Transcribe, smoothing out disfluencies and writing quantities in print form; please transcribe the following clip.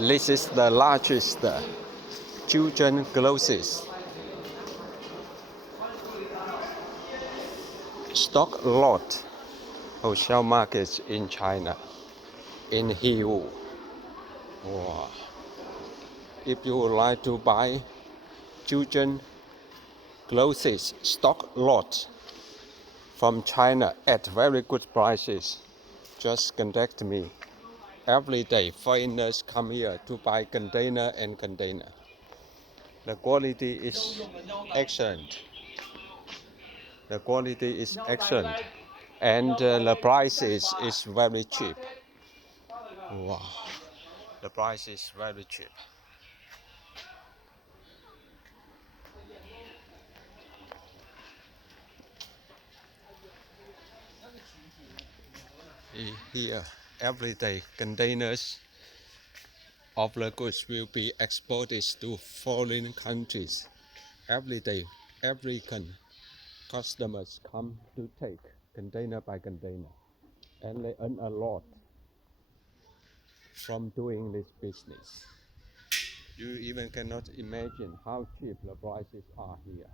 This is the largest children clothes stock lot wholesale market in China, in Yiwu. Wow. If you would like to buy children clothes stock lot from China at very good prices, just contact me. Every day foreigners come here to buy container and container. The quality is excellent. The quality is excellent, and the price is very cheap. Wow, the price is very cheap. Here, every day containers of the goods will be exported to foreign countries. Every day, every customers come to take container by container, and they earn a lot from doing this business. You even cannot imagine how cheap the prices are here.